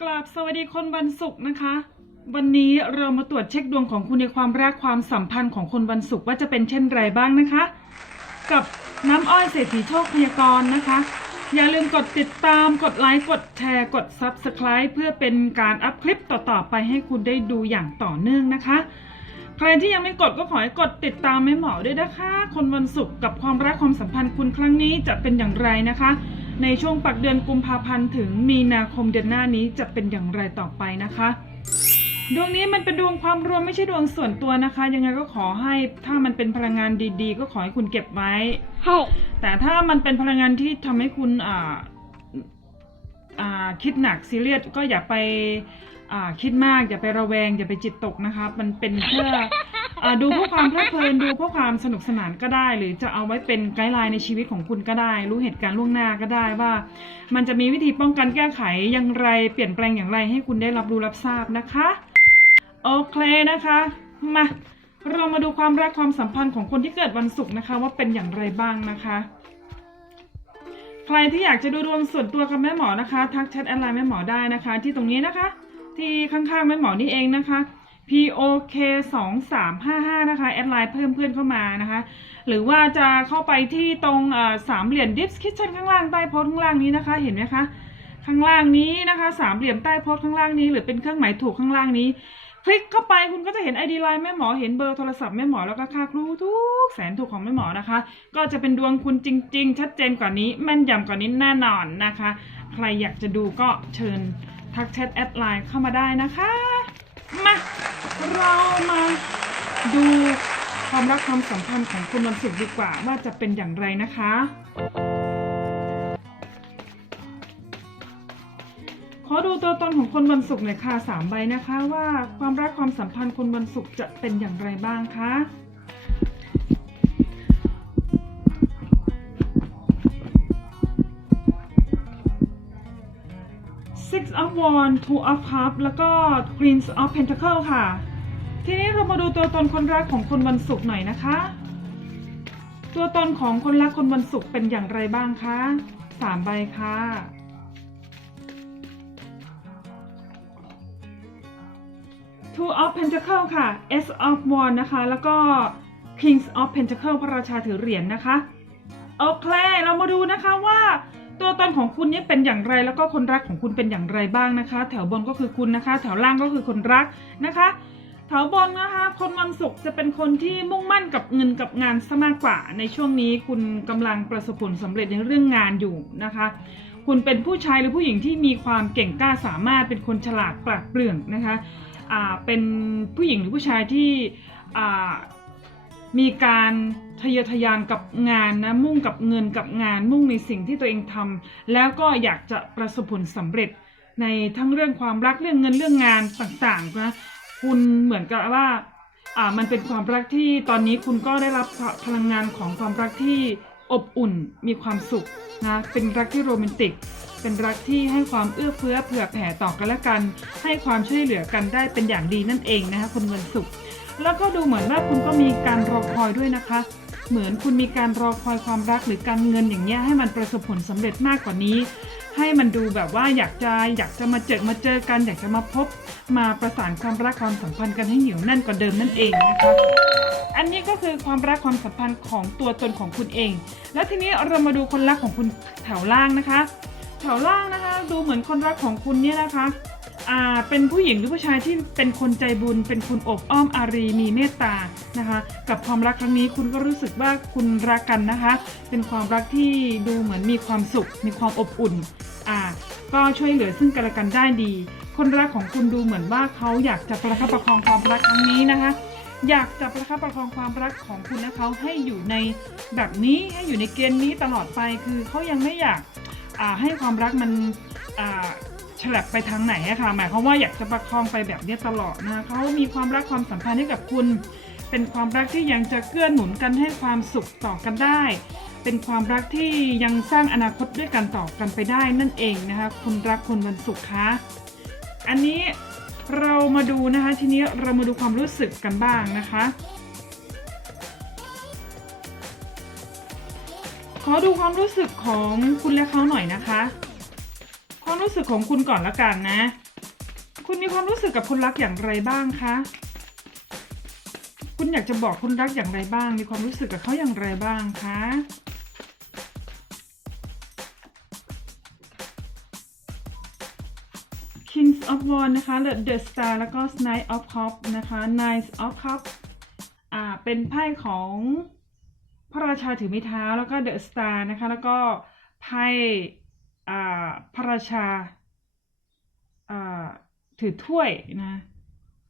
กราบสวัสดีคนวันศุกร์นะคะ วันนี้เรามาตรวจเช็คดวงของคุณในความรักความสัมพันธ์ของคนวันศุกร์ว่าจะเป็นเช่นไรบ้างนะคะ กับน้ำอ้อยเศรษฐีโชคพยากรณ์นะคะ อย่าลืมกดติดตามกดไลค์กดแชร์กด Subscribe เพื่อเป็นการอัพคลิปต่อๆไปให้คุณได้ดูอย่างต่อเนื่องนะคะใครที่ยังไม่กดก็ขอให้กดติดตามแม่หมอด้วยนะคะ คนวันศุกร์กับความรักความสัมพันธ์คุณครั้งนี้จะเป็นอย่างไรนะคะ ในช่วงปักเดือนกุมภาพันธ์ถึงมีนาคมเดือนหน้านี้จะเป็นอย่างไรต่อไปนะคะดวงนี้มันเป็นดวงความรวมไม่ใช่ดวงส่วนตัวนะคะ ยังไงก็ขอให้ถ้ามันเป็นพลังงานดีๆ ก็ขอให้คุณเก็บไว้はいแต่ถ้ามันเป็นพลังงานที่ทำให้คุณอ่าอ่าคิดหนักซีเรียสก็อย่าไปอ่าคิดมากอย่าไประแวงอย่าไปจิตตกนะคะ มันเป็นเพื่อ อาดูเพื่อความเพลิดเพลินดูเพื่อความสนุกสนานก็ได้ หรือจะเอาไว้เป็นไกด์ไลน์ในชีวิตของคุณก็ได้ รู้เหตุการณ์ล่วงหน้าก็ได้ว่า มันจะมีวิธีป้องกันแก้ไขอย่างไรเปลี่ยนแปลงอย่างไรให้คุณได้รับรู้รับทราบนะคะโอเคนะคะมาเรามาดูความรักความสัมพันธ์ของคนที่เกิดวันศุกร์นะคะ ว่าเป็นอย่างไรบ้างนะคะใครที่อยากจะดูดวงส่วนตัวกับแม่หมอนะคะ ทักแชทแอดไลน์แม่หมอได้นะคะ ที่ตรงนี้นะคะ ที่ข้างๆแม่หมอนี่เองนะคะ POK 2 3 5 5นะคะ แอดไลน์เพิ่มเพื่อนเข้ามานะคะ หรือว่าจะเข้าไปที่ตรงสามเหลี่ยมดิฟส์คิทเช่นข้างล่างใต้โพสต์ข้างล่างนี้นะคะ เห็นไหมคะ ข้างล่างนี้นะคะ สามเหลี่ยมใต้โพสต์ข้างล่างนี้ หรือเป็นเครื่องหมายถูกข้างล่างนี้ คลิกเข้าไปคุณก็จะเห็น ID ไลน์แม่หมอ เห็นเบอร์โทรศัพท์แม่หมอ แล้วก็ค่าครูทุกแสนถูกของแม่หมอนะคะ ก็จะเป็นดวงคุณจริง ๆ ชัดเจนกว่านี้ แม่นยำกว่านี้แน่นอนนะคะ ใครอยากจะดูก็เชิญทักแชทแอดไลน์เข้ามาได้นะคะ มา เรามาดูความรักความสัมพันธ์ของคุณวันศุกร์ดีกว่าว่าจะเป็นอย่างไรนะคะ ขอดูตัวตนของคนวันศุกร์หน่อยค่ะสามใบนะคะว่าความรักความสัมพันธ์คนวันศุกร์จะเป็นอย่างไรบ้างคะ of Wands Two of Cups แล้วก็ Queen of Pentacles ค่ะ ทีนี้เรามาดูตัวตนคนรักของคนวันศุกร์หน่อยนะคะ ตัวตนของคนรักคนวันศุกร์เป็นอย่างไรบ้างคะสามใบค่ะ Two of Pentacles ค่ะ S of Wands นะคะ แล้วก็ Kings of Pentacles พระราชาถือเหรียญนะคะ โอเค เรามาดูนะคะว่า ตัวตนของคุณเนี่ยเป็นอย่างไรแล้วก็คนรักของคุณเป็นอย่างไรบ้างนะคะ แถวบนก็คือคุณนะคะ แถวล่างก็คือคนรักนะคะแถวบนนะคะคนวันศุกร์จะเป็นคนที่มุ่งมั่นกับเงินกับงานซะมากกว่า ในช่วงนี้คุณกำลังประสบผลสำเร็จในเรื่องงานอยู่นะคะ คุณเป็นผู้ชายหรือผู้หญิงที่มีความเก่งกล้าสามารถเป็นคนฉลาดปราดเปรื่องนะคะอ่าเป็นผู้หญิงหรือผู้ชายที่อ่า มีการทะเยอทะยานกับงานนะมุ่งกับเงินกับงานมุ่งในสิ่งที่ตัวเองทำแล้วก็อยากจะประสบผลสำเร็จในทั้งเรื่องความรักเรื่องเงินเรื่องงานต่างๆนะคุณเหมือนกับว่าอ่ามันเป็นความรักที่ตอนนี้คุณก็ได้รับพลังงานของความรักที่อบอุ่นมีความสุขนะเป็นรักที่โรแมนติก เป็นรักที่ให้ความเอื้อเฟื้อเผื่อแผ่ต่อกันและกัน ให้ความช่วยเหลือกันได้เป็นอย่างดีนั่นเองนะคะคุณวันศุกร์ แล้วก็ดูเหมือนว่าคุณก็มีการรอคอยด้วยนะคะ เหมือนคุณมีการรอคอยความรักหรือการเงินอย่างเงี้ยให้มันประสบผลสำเร็จมากกว่านี้ ให้มันดูแบบว่าอยากจะอยากจะมาเจอมาเจอกัน อยากจะมาพบ มาประสานความรักความสัมพันธ์กันให้เหนียวแน่นกว่าเดิมนั่นเองนะคะอันนี้ก็คือความรักความสัมพันธ์ของตัวตนของคุณเอง แล้วทีนี้เรามาดูคนรักของคุณแถวล่างนะคะ แถวล่างนะคะ ดูเหมือนคนรักของคุณเนี่ยนะคะ อ่าเป็นผู้หญิงหรือผู้ชายที่เป็นคนใจบุญ เป็นคนอบอ้อมอารีมีเมตตานะคะ กับความรักครั้งนี้คุณก็รู้สึกว่าคุณรักกันนะคะ เป็นความรักที่ดูเหมือนมีความสุข มีความอบอุ่นอ่าก็ช่วยเหลือซึ่งกันและกันได้ดี คนรักของคุณดูเหมือนว่าเขาอยากจะประคับประคองความรักครั้งนี้นะคะ อยากจะประคับประคองความรักของคุณและเขาให้อยู่ในแบบนี้ให้อยู่ในเกณฑ์นี้ตลอดไปคือเขายังไม่อยากให้ความรักมันอ่า ฉลับไปทางไหนอะค่ะ หมายความว่าอยากจะประคองไปแบบนี้ตลอดนะคะเขามีความรักความสัมพันธ์ให้กับคุณ เป็นความรักที่ยังจะเกื้อหนุนกันให้ความสุขต่อกันได้ เป็นความรักที่ยังสร้างอนาคตด้วยกันต่อกันไปได้นั่นเองนะคะคุณรักคุณวันศุกร์คะอันนี้เรามาดูนะคะทีนี้เรามาดูความรู้สึกกันบ้างนะคะขอดูความรู้สึกของคุณและเขาหน่อยนะคะ ความรู้สึกของคุณก่อนละกันนะ คุณมีความรู้สึกกับคนรักอย่างไรบ้างคะ คุณอยากจะบอกคนรักอย่างไรบ้าง มีความรู้สึกกับเขาอย่างไรบ้างคะ Kings of Wands นะคะ The The Star แล้วก็ Knight of Cups นะคะ Knight of Cups อ่าเป็นไพ่ของพระราชาถือไม้เท้าแล้วก็ The Star นะคะ แล้วก็ไพ่ พระราชาอ่าถือถ้วยนะ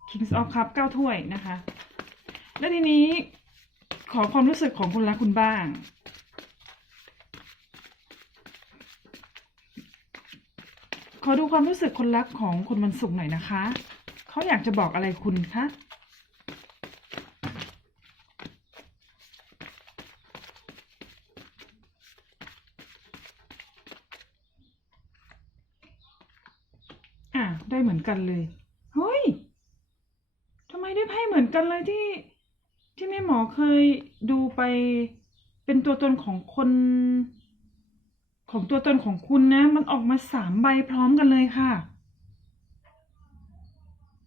Kings of Cup เก้าถ้วยนะคะ และทีนี้ขอความรู้สึกของคุณรักคุณบ้าง ขอดูความรู้สึกคนรักของคุณวันศุกร์หน่อยนะคะ เขาอยากจะบอกอะไรคุณคะ อะ ได้เหมือนกันเลย เฮ้ยทำไมได้ไพ่เหมือนกันเลยที่ที่แม่หมอเคยดูไปเป็นตัวตนของคน ของตัวตนของคุณนะ มันออกมาสามใบพร้อมกันเลยค่ะ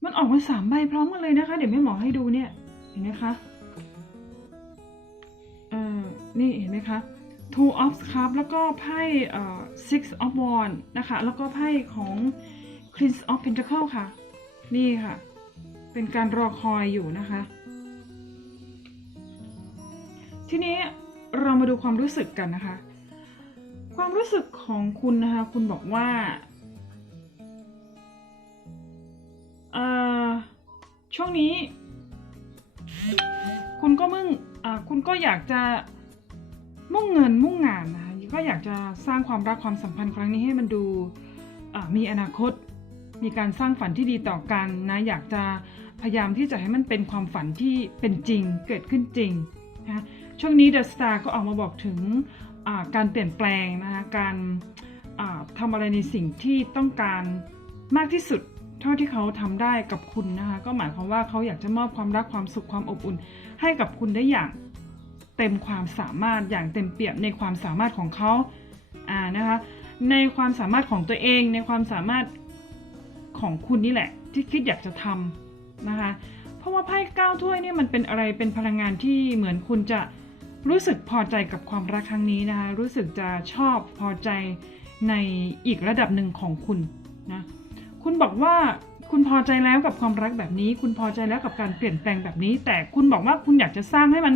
มันออกมาสามใบพร้อมกันเลยนะคะ เดี๋ยวแม่หมอให้ดูเนี่ย เห็นไหมคะเอ่อนี่เห็นไหมคะ two of cups แล้วก็ไพ่เอ่อ six of wands นะคะ แล้วก็ไพ่ของ prince of pentacle ค่ะ นี่ค่ะ เป็นการรอคอยอยู่นะคะ ทีนี้เรามาดูความรู้สึกกันนะคะ ความรู้สึกของคุณนะคะ คุณบอกว่าอ่อช่วงนี้ คุณก็มึ่งอ่าคุณก็อยากจะมุ่งเงินมุ่งงานนะคะก็อยากจะสร้างความรักความสัมพันธ์ครั้งนี้ให้มันดูมีอนาคต มีการสร้างฝันที่ดีต่อกันนะอยากจะพยายามที่จะให้มันเป็นความฝันที่เป็นจริงเกิดขึ้นจริงนะช่วงนี้ The Star ก็ออกมาบอกถึงการเปลี่ยนแปลงนะคะการทำอะไรในสิ่งที่ต้องการมากที่สุดเท่าที่เขาทำได้กับคุณนะคะก็หมายความว่าเขาอยากจะมอบความรักความสุขความอบอุ่น ให้กับคุณได้อย่างเต็มความสามารถอย่างเต็มเปี่ยมในความสามารถของเขาอ่านะคะในความสามารถของตัวเอง ในความสามารถ ของคุณนี่แหละ ที่คิดอยากจะทำนะคะ เพราะว่าไพ่เก้าถ้วยเนี่ยมันเป็นอะไรเป็นพลังงานที่เหมือนคุณจะรู้สึกพอใจกับความรักครั้งนี้นะคะรู้สึกจะชอบพอใจในอีกระดับหนึ่งของคุณนะคุณบอกว่าคุณพอใจแล้วกับความรักแบบนี้ คุณพอใจแล้วกับการเปลี่ยนแปลงแบบนี้ แต่คุณบอกว่าคุณอยากจะสร้างให้มัน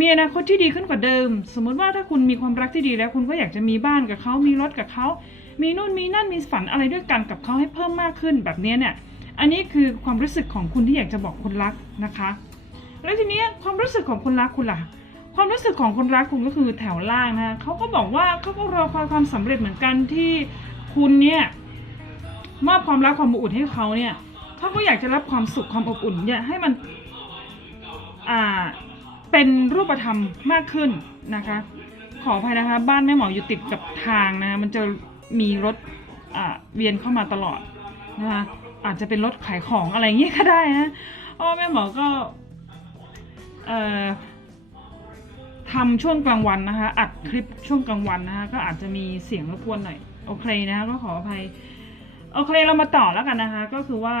มีอนาคตที่ดีขึ้นกว่าเดิม สมมุติว่าถ้าคุณมีความรักที่ดีแล้ว คุณก็อยากจะมีบ้านกับเขามีรถกับเขา มีนู่นมีนั่นมีฝันอะไรด้วยกันกับเขาให้เพิ่มมากขึ้นแบบนี้เนี่ย อันนี้คือความรู้สึกของคุณที่อยากจะบอกคนรักนะคะ แล้วทีนี้ความรู้สึกของคนรักคุณล่ะ ความรู้สึกของคนรักคุณก็คือแถวล่างนะเขาก็บอกว่าเขาก็รอคอยความสำเร็จเหมือนกันที่คุณเนี่ยมอบความรักความอบอุ่นให้เขาเนี่ยเขาก็อยากจะรับความสุขความอบอุ่นเนี่ยให้มันอ่าเป็นรูปธรรมมากขึ้นนะคะ ขออภัยนะคะ บ้านแม่หมออยู่ติดกับทางนะ มันจะ มีรถอ่าเวียนเข้ามาตลอดนะคะอาจจะเป็นรถขายของอะไรอย่างเงี้ยก็ได้นะเพราะว่าแม่หมอก็เอ่อทำช่วงกลางวันนะคะ อัดคลิปช่วงกลางวันนะคะ ก็อาจจะมีเสียงรบกวนหน่อย โอเคนะคะก็ขออภัย โอเคเรามาต่อแล้วกันนะคะ ก็คือว่า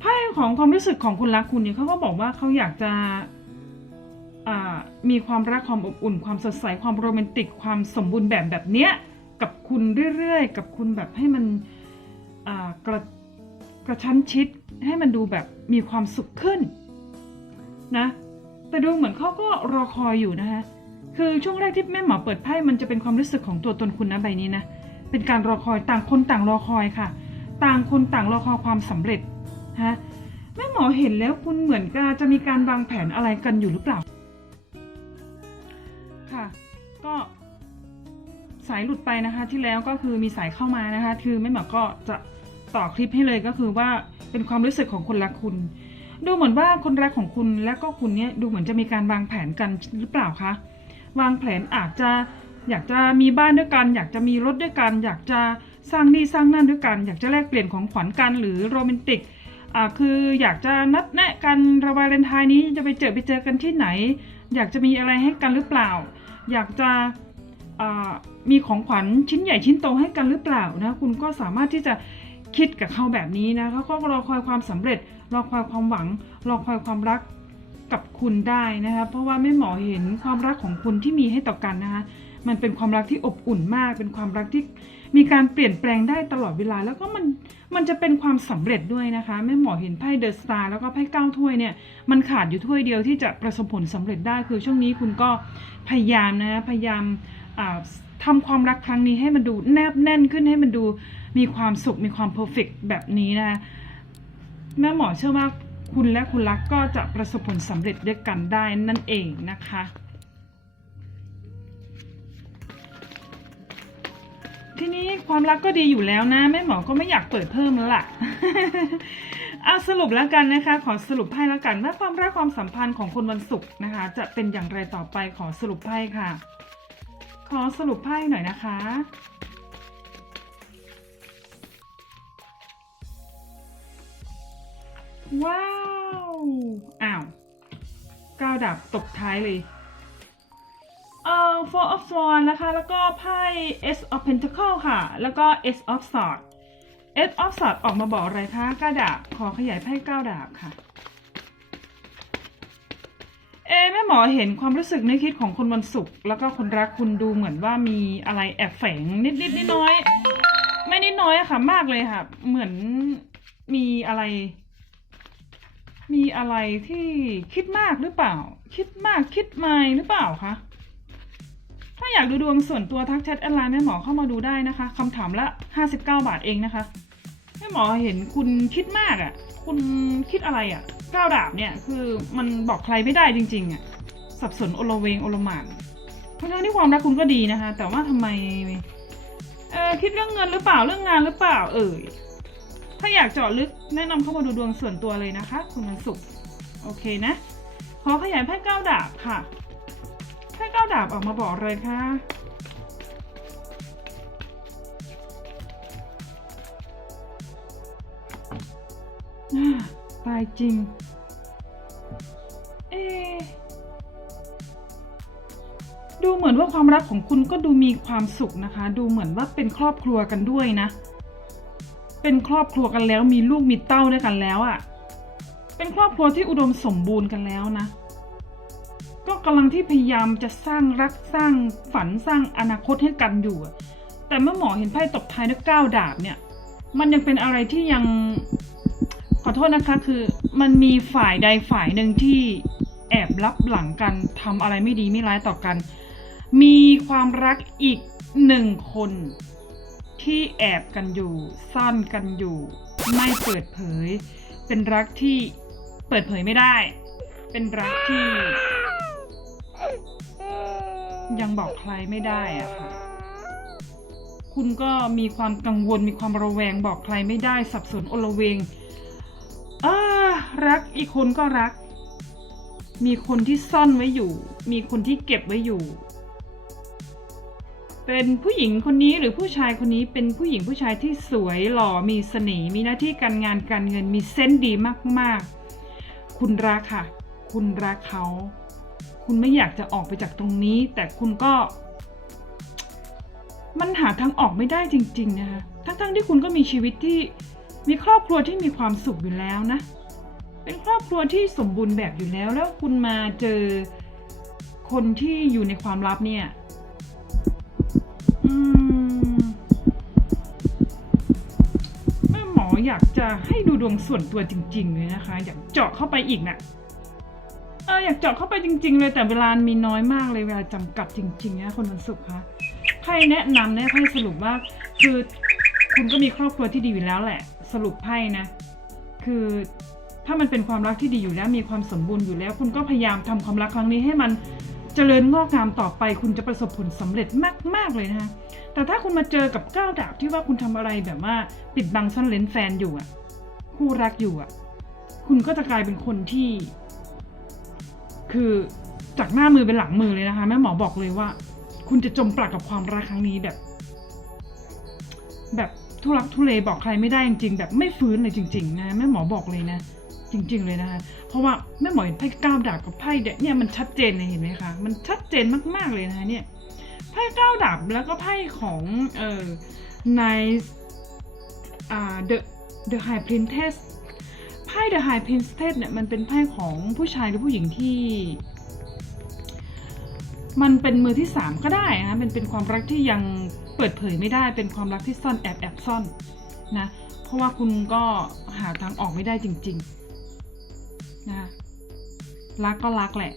ไพ่ของความรู้สึกของคุณรักคุณเนี่ยเขาก็บอกว่าเขาอยากจะอ่ามีความรักความอบอุ่น ความสดใสความโรแมนติกความสมบูรณ์แบบแบบเนี้ย กับคุณเรื่อยๆ กับคุณแบบให้มันกระกระชั้นชิดให้มันดูแบบมีความสุขขึ้นนะแต่ดูเหมือนเขาก็รอคอยอยู่นะคะคือช่วงแรกที่แม่หมอเปิดไพ่มันจะเป็นความรู้สึกของตัวตนคุณนะใบนี้นะเป็นการรอคอยต่างคนต่างรอคอยค่ะ ต่างคนต่างรอคอยความสำเร็จฮะแม่หมอเห็นแล้วคุณเหมือนกจะมีการวางแผนอะไรกันอยู่หรือเปล่า ค่ะ ก็ สายหลุดไปนะคะที่แล้วก็คือมีสายเข้ามานะคะ คือแม่หมอก็จะต่อคลิปให้เลยก็คือว่าเป็นความรู้สึกของคนรักคุณ ดูเหมือนว่าคนรักของคุณและก็คุณเนี่ยดูเหมือนจะมีการวางแผนกันหรือเปล่าคะวางแผนอาจจะอยากจะมีบ้านด้วยกัน อยากจะมีรถด้วยกัน อยากจะสร้างนี่สร้างนั่นด้วยกัน อยากจะแลกเปลี่ยนของขวัญกันหรือโรแมนติกอ่าคืออยากจะนัดแนะกันระวาเลนไทน์นี้จะไปเจอไปเจอกันที่ไหน อยากจะมีอะไรให้กันหรือเปล่า อยากจะ มีของขวัญชิ้นใหญ่ชิ้นโตให้กันหรือเปล่านะคุณก็สามารถที่จะคิดกับเขาแบบนี้นะเขาก็รอคอยความสำเร็จ รอคอยความหวัง รอคอยความรักกับคุณได้นะคะเพราะว่าแม่หมอเห็นความรักของคุณที่มีให้ต่อกันนะคะมันเป็นความรักที่อบอุ่นมาก เป็นความรักที่มีการเปลี่ยนแปลงได้ตลอดเวลา แล้วก็มันมันจะเป็นความสำเร็จด้วยนะคะแม่หมอเห็นไพ่เดอะสตาร์แล้วก็ไพ่เก้าถ้วยเนี่ยมันขาดอยู่ถ้วยเดียวที่จะประสบผลสำเร็จได้คือช่วงนี้คุณก็พยายามนะพยายาม อ่าทำความรักครั้งนี้ให้มันดูแนบแน่นขึ้นให้มันดูมีความสุขมีความเพอร์เฟกแบบนี้นะคะแม่หมอเชื่อว่าคุณและคุณรักก็จะประสบผลสำเร็จด้วยกันได้นั่นเองนะคะ ทีนี้ความรักก็ดีอยู่แล้วนะแม่หมอก็ไม่อยากเปิดเพิ่มแล้วล่ะเอาสรุปแล้วกันนะคะ ขอสรุปไพ่แล้วกันว่าความรักความสัมพันธ์ของคนวันศุกร์นะคะ จะเป็นอย่างไรต่อไปขอสรุปไพ่ค่ะ ขอสรุปไพ่หน่อยนะคะ ว้าว อ้าวก้าวดับตบท้ายเลยเอ่อ four of swords นะคะ แล้วก็ไพ่ s of pentacle ค่ะ แล้วก็ s of swords s of swords ออกมาบอกอะไรคะก้าวดาบ ขอขยายไพ่ก้าวดาบค่ะ เอแม่หมอเห็นความรู้สึกนึกคิดของคนวันศุกร์แล้วก็คนรักคุณดูเหมือนว่ามีอะไรแอบแฝงนิดนิดนิดน้อยไม่นิดน้อยอะค่ะ มากเลยค่ะ เหมือนมีอะไร มีอะไรที่คิดมากหรือเปล่า คิดมากคิดไม่หรือเปล่าคะถ้าอยากดูดวงส่วนตัวทักแชทแอดไลน์แม่หมอเข้ามาดูได้นะคะคำถามละ 59 บาทเองนะคะแม่หมอเห็นคุณคิดมากอะ่ะ คุณคิดอะไรอะ่ะ ก้าวดาบเนี่ยคือมันบอกใครไม่ได้จริงๆอะ่ะสับสนโอลเวงโอลมานเพราะฉะนั้นที่ความรักคุณก็ดีนะคะ แต่ว่าทำไมเออคิดเรื่องเงินหรือเปล่าเรื่องงานหรือเปล่า เอ่ยถ้าอยากเจาะลึกแนะนำเข้ามาดูดวงส่วนตัวเลยนะคะ คุณวันศุกร์โอเคนะขอขยายไพ่ก้าวดาบค่ะไพ่เก้าดาบออกมาบอกเลยค่ะอ่า ตายจริง เอ ดูเหมือนว่าความรักของคุณก็ดูมีความสุขนะคะ ดูเหมือนว่าเป็นครอบครัวกันด้วยนะ เป็นครอบครัวกันแล้วมีลูกมีเต้าด้วยกันแล้วอะ่ะ เป็นครอบครัวที่อุดมสมบูรณ์กันแล้วนะ ก็กำลังที่พยายามจะสร้างรักสร้างฝันสร้างอนาคตให้กันอยู่ แต่เมื่อหมอเห็นไพ่ตบท้ายด้วยก้าวดาบเนี่ย มันยังเป็นอะไรที่ยัง อโทษนะคะคือมันมีฝ่ายใดฝ่ายหนึ่งที่แอบลับหลังกันทำอะไรไม่ดีไม่ร้ายต่อกัน มีความรักอีกหนึ่งคนที่แอบกันอยู่ซ่อนกันอยู่ ไม่เปิดเผย เป็นรักที่เปิดเผยไม่ได้ เป็นรักที่ ยังบอกใครไม่ได้อะค่ะ คุณก็มีความกังวลมีความระแวงบอกใครไม่ได้สับสนโอลเวง อารักอีกคนก็รัก มีคนที่ซ่อนไว้อยู่ มีคนที่เก็บไว้อยู่ เป็นผู้หญิงคนนี้หรือผู้ชายคนนี้เป็นผู้หญิงผู้ชายที่สวยหล่อมีเสน่ห์มีหน้าที่การงานการเงินมีเส้นดีมากๆ คุณรักค่ะ คุณรักเขา คุณไม่อยากจะออกไปจากตรงนี้ แต่คุณก็ มันหาทางออกไม่ได้จริง ๆ นะคะทั้งๆที่คุณก็มีชีวิตที่ มีครอบครัวที่มีความสุขอยู่แล้วนะ เป็นครอบครัวที่สมบูรณ์แบบอยู่แล้ว แล้วคุณมาเจอคนที่อยู่ในความลับเนี่ย อืมแม่หมออยากจะให้ดูดวงส่วนตัวจริง ๆ เลยนะคะ อยากเจาะเข้าไปอีกน่ะเอออยากเจาะเข้าไปจริง ๆ เลยแต่เวลามีน้อยมากเลยเวลาจำกัดจริงๆนะคนวันศุกร์คะไพ่แนะนำนะไพ่สรุปว่าคือคุณก็มีครอบครัวที่ดีอยู่แล้วแหละ สรุปไพ่นะ คือถ้ามันเป็นความรักที่ดีอยู่แล้วมีความสมบูรณ์อยู่แล้ว คุณก็พยายามทำความรักครั้งนี้ให้มันเจริญงอกงามต่อไป คุณจะประสบผลสำเร็จมาก ๆ เลยนะคะแต่ถ้าคุณมาเจอกับก้าวดาบที่ว่าคุณทำอะไรแบบว่าปิดบังซ่อนเลนแฟนอยู่อะคู่รักอยู่อะ คุณก็จะกลายเป็นคนที่ คือจากหน้ามือเป็นหลังมือเลยนะคะแม่หมอบอกเลยว่า คุณจะจมปลักกับความรักครั้งนี้แบบ แบบ ทุรักทุเลบอกใครไม่ได้จริงๆ แบบไม่ฟื้นเลยจริง ๆ นะแม่หมอบอกเลยนะ จริง ๆ เลยนะคะเพราะว่าแม่หมอเห็นไพ่ก้าวดาบกับไพ่เด็กเนี่ยมันชัดเจนเลยเห็นไหมคะมันชัดเจนมากๆเลยนะคะเนี่ยไพ่ก้าดับแล้วก็ไพ่ของเอ่อในอ่า the the high princess ไพ่ the high princess เนี่ยมันเป็นไพ่ของผู้ชายหรือผู้หญิงที่ มันเป็นมือที่สามก็ได้นะมันเป็นความรักที่ยังเปิดเผยไม่ได้ เป็นความรักที่ซ่อนแอบแอบซ่อนนะ เพราะว่าคุณก็หาทางออกไม่ได้จริงๆนะคะรักก็รักแหละ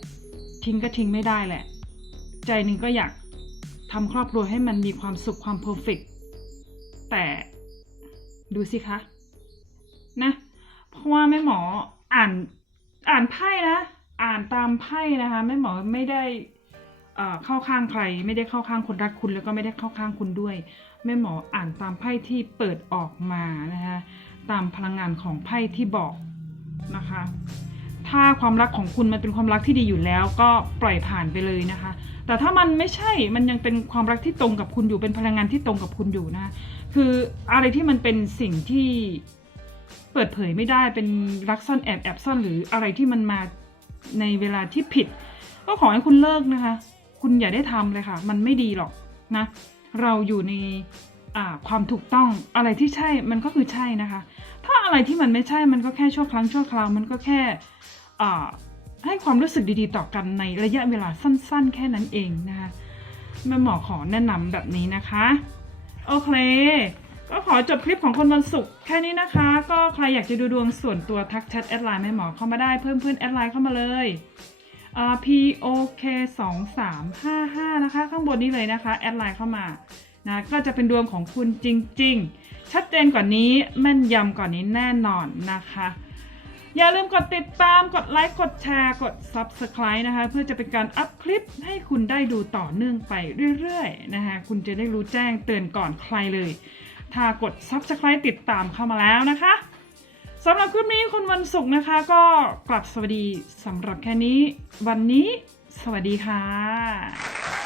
ทิ้งก็ทิ้งไม่ได้แหละ ใจหนึ่งก็อยากทำครอบครัวให้มันมีความสุขความเพอร์เฟกแต่ดูสิคะ นะ เพราะว่าแม่หมออ่านอ่านไพ่นะ อ่านตามไพ่นะคะแม่หมอไม่ได้ เข้าข้างใครไม่ได้เข้าข้างคนรักคุณแล้วก็ไม่ได้เข้าข้างคุณด้วยแม่หมออ่านตามไพ่ที่เปิดออกมานะคะตามพลังงานของไพ่ที่บอกนะคะ ถ้าความรักของคุณมันเป็นความรักที่ดีอยู่แล้วก็ปล่อยผ่านไปเลยนะคะ แต่ถ้ามันไม่ใช่มันยังเป็นความรักที่ตรงกับคุณอยู่เป็นพลังงานที่ตรงกับคุณอยู่นะคะคืออะไรที่มันเป็นสิ่งที่เปิดเผยไม่ได้เป็นรักซ่อนแอบแอบซ่อนหรืออะไรที่มันมาในเวลาที่ผิด ก็ขอให้คุณเลิกนะคะ คุณอย่าได้ทำเลยค่ะ มันไม่ดีหรอกนะ เราอยู่ในความถูกต้องอะไรที่ใช่มันก็คือใช่นะคะ ถ้าอะไรที่มันไม่ใช่มันก็แค่ชั่วครั้งชั่วคราวมันก็แค่ให้ความรู้สึกดีๆ ต่อกันในระยะเวลาสั้น ๆ แค่นั้นเองนะคะแม่หมอขอแนะนำแบบนี้นะคะโอเคก็ขอจบคลิปของคนวันศุกร์แค่นี้นะคะ ก็ใครอยากจะดูดวงส่วนตัวทักแชทแอดไลน์แม่หมอเข้ามาได้เพิ่มเพื่อนแอดไลน์เข้ามาเลย อ่า P O K 2 3 5 5นะคะ ข้างบนนี้เลยนะคะ แอดไลน์เข้ามานะก็จะเป็นดวงของคุณจริง ๆ ชัดเจนกว่านี้แม่นยำกว่านี้แน่นอนนะคะ อย่าลืมกดติดตามกดไลค์กดแชร์กด Subscribe นะคะ เพื่อจะเป็นการอัพคลิปให้คุณได้ดูต่อเนื่องไปเรื่อยๆนะคะคุณจะได้รู้แจ้งเตือนก่อนใครเลย ถ้ากด Subscribe ติดตามเข้ามาแล้วนะคะ สำหรับคลิปนี้คนวันศุกร์นะคะ ก็กลับสวัสดีสำหรับแค่นี้ วันนี้ สวัสดีค่ะ